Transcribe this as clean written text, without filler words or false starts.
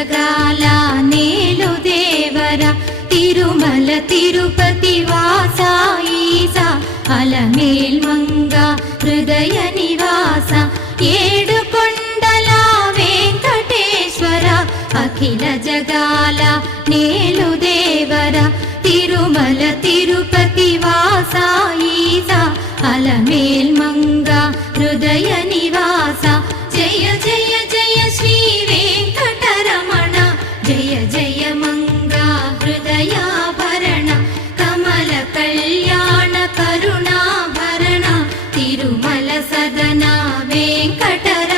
జగాల నేలు దేవర తిరుమల తిరుపతి వాస ఈసా అలమేల్ మంగ హృదయ నివాస ఏడు కొండల వెంకటేశ్వర అఖిల జగాల నేలు దేవర తిరుమల తిరుపతి వాస ఈసా అలమేల్ మంగ హృదయ నివాస జయ జయ జయ శ్రీ వెంకటరమణ జయ జయ మంగ హృదయాభరణ కమల కళ్యాణ కరుణాభరణ తిరుమల సదన వెంకటరమణ